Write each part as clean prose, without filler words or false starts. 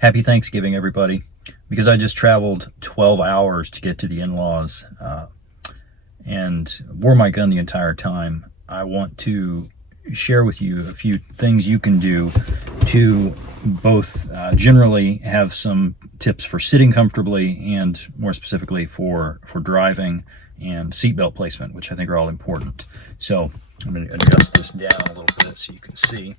Happy Thanksgiving, everybody. Because I just traveled 12 hours to get to the in-laws and wore my gun the entire time, I want to share with you a few things you can do to both generally have some tips for sitting comfortably and more specifically for driving and seatbelt placement, which I think are all important. So I'm going to adjust this down a little bit so you can see.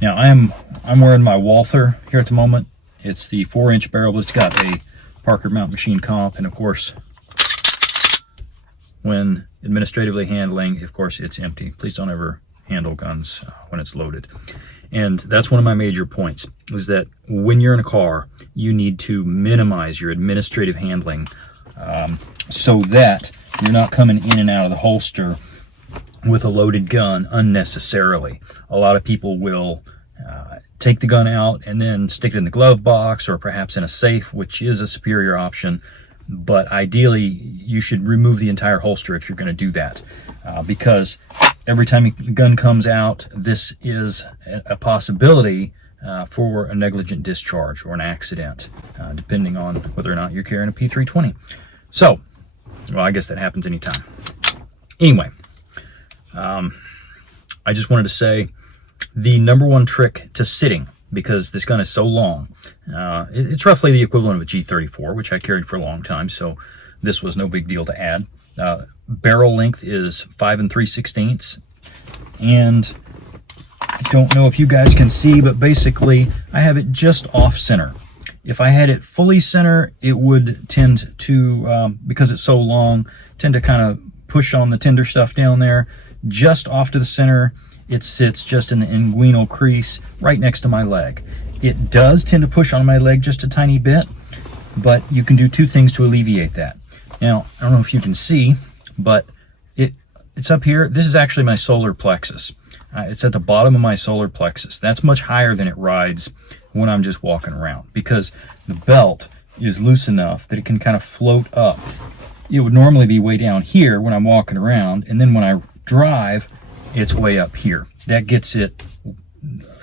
Now I'm wearing my Walther here at the moment. It's the 4-inch barrel, but it's got a Parker mount machine comp, and of course, when administratively handling, of course, it's empty. Please don't ever handle guns when it's loaded. And that's one of my major points, is that when you're in a car, you need to minimize your administrative handling so that you're not coming in and out of the holster with a loaded gun unnecessarily. A lot of people will take the gun out and then stick it in the glove box or perhaps in a safe, which is a superior option. But ideally, you should remove the entire holster if you're going to do that, because every time the gun comes out, this is a possibility for a negligent discharge or an accident, depending on whether or not you're carrying a P320. So, well, I guess that happens anytime. Anyway, I just wanted to say the number one trick to sitting, because this gun is so long, it's roughly the equivalent of a G34, which I carried for a long time, so this was no big deal to add. Barrel length is 5 3/16, and I don't know if you guys can see, but basically I have it just off center. If I had it fully center, it would tend to, because it's so long, tend to kind of push on the tender stuff down there. Just off to the center, it sits just in the inguinal crease right next to my leg. It does tend to push on my leg just a tiny bit, but you can do two things to alleviate that. Now, I don't know if you can see, but it's up here. This is actually my solar plexus. It's at the bottom of my solar plexus. That's much higher than it rides when I'm just walking around, because the belt is loose enough that it can kind of float up. It would normally be way down here when I'm walking around, and then when I drive, it's way up here. That gets it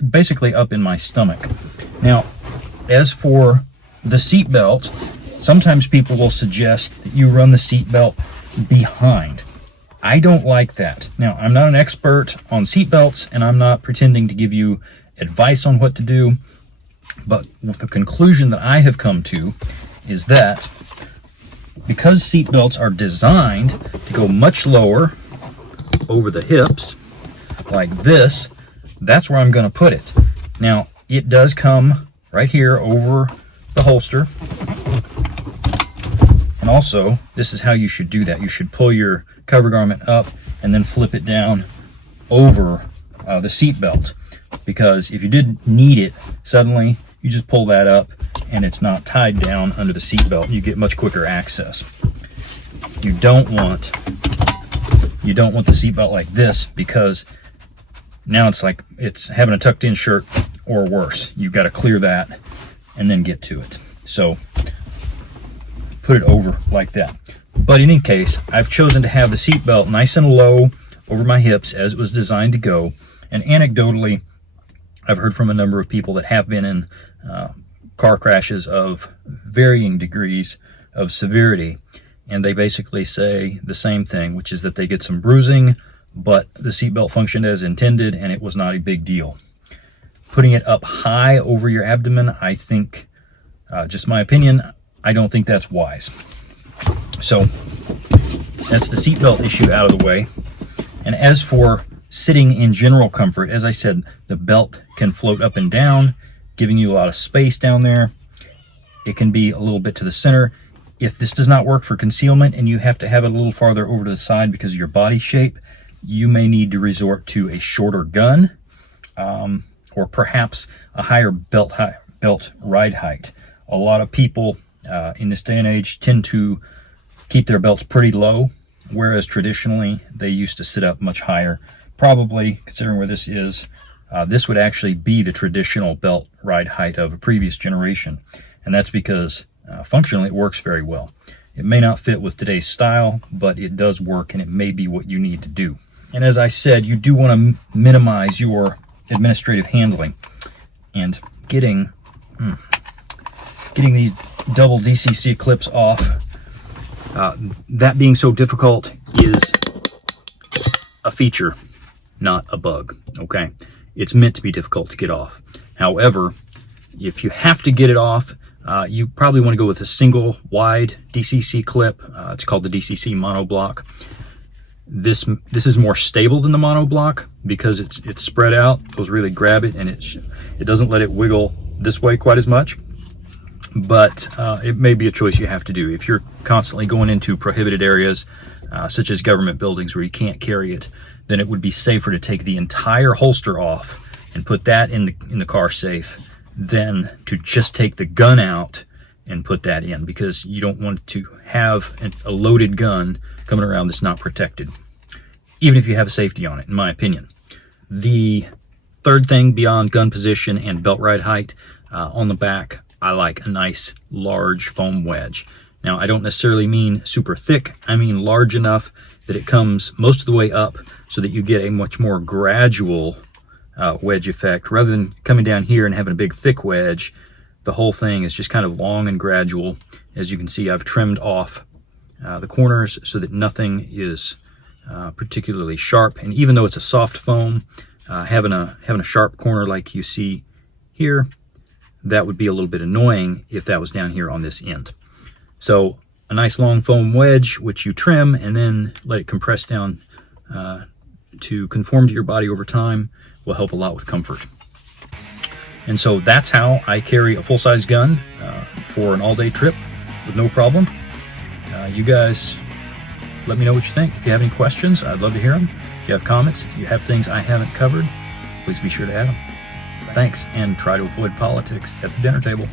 basically up in my stomach. Now, as for the seat belt, sometimes people will suggest that you run the seat belt behind. I don't like that. Now, I'm not an expert on seat belts, and I'm not pretending to give you advice on what to do, but the conclusion that I have come to is that because seat belts are designed to go much lower over the hips, like this, that's where I'm going to put it. Now, it does come right here over the holster. And also, this is how you should do that. You should pull your cover garment up and then flip it down over the seat belt. Because if you did need it, suddenly you just pull that up and it's not tied down under the seat belt. You get much quicker access. You don't want the seat belt like this, because now it's like it's having a tucked in shirt or worse. You've got to clear that and then get to it. So put it over like that. But in any case, I've chosen to have the seat belt nice and low over my hips as it was designed to go. And anecdotally, I've heard from a number of people that have been in car crashes of varying degrees of severity, and they basically say the same thing, which is that they get some bruising, but the seatbelt functioned as intended and it was not a big deal. Putting it up high over your abdomen, I think, just my opinion, I don't think that's wise. So that's the seatbelt issue out of the way. And as for sitting in general comfort, as I said, the belt can float up and down, giving you a lot of space down there. It can be a little bit to the center. If this does not work for concealment and you have to have it a little farther over to the side because of your body shape, you may need to resort to a shorter gun, or perhaps a higher belt ride height. A lot of people in this day and age tend to keep their belts pretty low, whereas traditionally they used to sit up much higher. Probably, considering where this is, this would actually be the traditional belt ride height of a previous generation. And that's because functionally it works very well. It may not fit with today's style, but it does work, and it may be what you need to do. And as I said, you do want to minimize your administrative handling. And getting getting these double DCC clips off. That being so difficult is a feature, not a bug, okay? It's meant to be difficult to get off. However, if you have to get it off, you probably want to go with a single wide DCC clip. It's called the DCC monoblock. This is more stable than the monoblock because it's spread out. Those really grab it, and it doesn't let it wiggle this way quite as much. But it may be a choice you have to do. If you're constantly going into prohibited areas, such as government buildings where you can't carry it, then it would be safer to take the entire holster off and put that in the car safe than to just take the gun out and put that in, because you don't want to have a loaded gun coming around that's not protected, even if you have a safety on it, in my opinion. The third thing beyond gun position and belt ride height, on the back, I like a nice large foam wedge. Now, I don't necessarily mean super thick. I mean large enough that it comes most of the way up so that you get a much more gradual wedge effect. Rather than coming down here and having a big thick wedge, the whole thing is just kind of long and gradual. As you can see, I've trimmed off the corners so that nothing is particularly sharp. And even though it's a soft foam, having a sharp corner like you see here, that would be a little bit annoying if that was down here on this end. So a nice long foam wedge, which you trim and then let it compress down to conform to your body over time, will help a lot with comfort. And so that's how I carry a full-size gun for an all-day trip with no problem. You guys let me know what you think. If you have any questions, I'd love to hear them. If you have comments, if you have things I haven't covered, please be sure to add them. Thanks, and try to avoid politics at the dinner table.